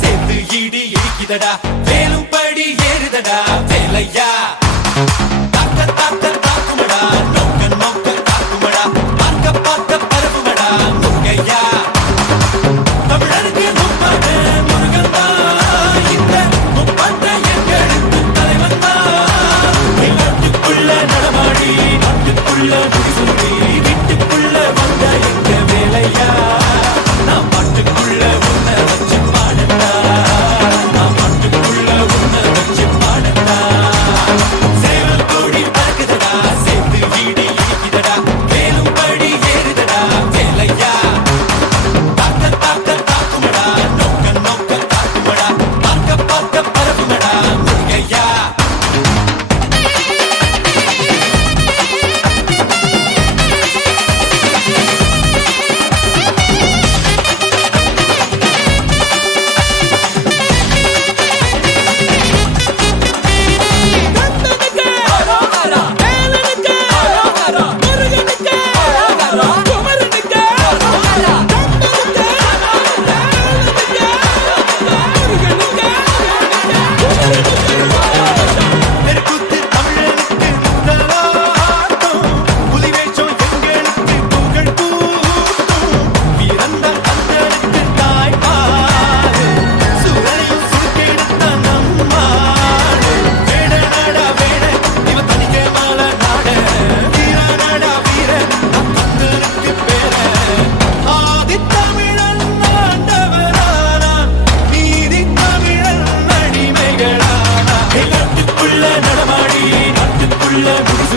சேர்த்து இடி இடிக்குதடா வேலும் படி ஏறுதடா வேலையா தாக்க தாக்க தாக்குமடா நோக்க நோக்க தாக்குமடா பார்க்க பார்க்க பரவுமடா முருகையா தமிழருக்கு முப்பாட்ட முருகன் தான் இந்த முப்பாட்ட எங்களுக்கு தலைவன் தான் நாட்டுக்குள்ள நடமாடி நாட்டுக்குள்ள முடிசூடி வீட்டுக்குள்ள வந்த எங்க வேலையா நான் பாட்டுக்குள்ள உன்னை வச்சு பாடட்டா நான் பாட்டுக்குள்ள உன்னை வச்சு பாடட்டா சேவல் கோடி பறக்குதடா சேர்த்து இடி இடிக்குதடா வேலும் படி ஏறுதடா வேலையா தாக்க தாக்க தாக்குமடா நோக்க நோக்க தாக்குமடா பார்க்க பார்க்க பரவுமடா முருகையா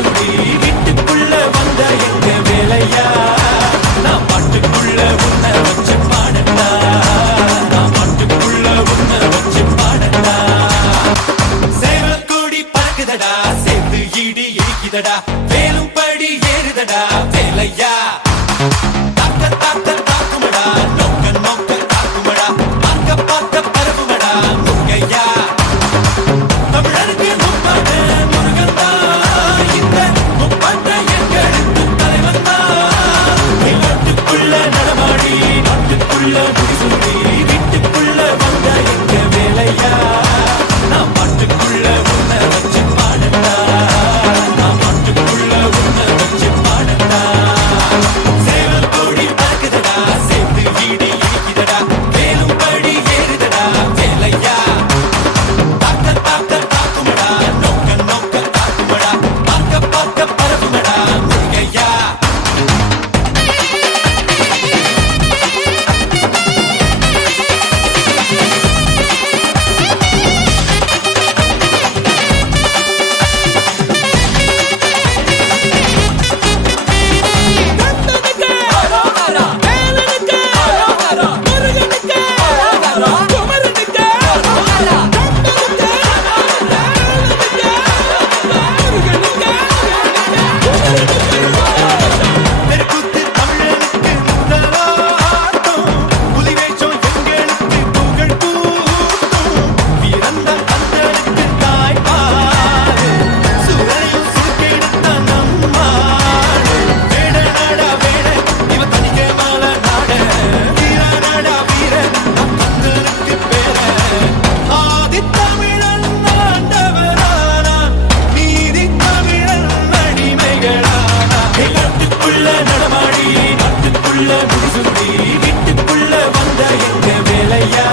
வீட்டுக்குள்ள வந்த எங்க வேலையா நான் பாட்டுக்குள்ள உன்னை வச்சு பாடட்டா நான் பாட்டுக்குள்ள உன்னை வச்சு பாடட்டா சேவல் கோடி பறக்குதடா சேர்த்து இடி இடிக்குதடா வேலும் படி ஏறுதடா வேலையா தாக்க தாக்க தாக்குமடா நோக்க நோக்க தாக்குமடா பார்க்க பார்க்க பரவுமடா முருகையா தமிழருக்கு முப்பாட்ட முருகன் தான் இந்த முப்பாட்ட எங்களுக்கு தலைவன் தான் நாட்டுக்குள்ள நடமாடி நாட்டுக்குள்ள முடிசூடி வீட்டுக்குள்ள வந்த எங்க வேலையா நான் பாட்டுக்குள்ள உன்னை வச்சு பாடட்டா நான் பாட்டுக்குள்ள உன்னை வச்சு பாடட்டா சேவல் கோடி பறக்குதடா சேர்த்து இடி இடிக்குதடா வேலும் படி ஏறுதடா வேலையா தாக்க தாக்க தாக்குமடா நோக்க நோக்க தாக்குமடா பார்க்க பார்க்க பரவுமடா முருகையா நடமாடி நாட்டுக்குள்ள முடிசூடி வீட்டுக்குள்ள வந்த எங்க வேலையா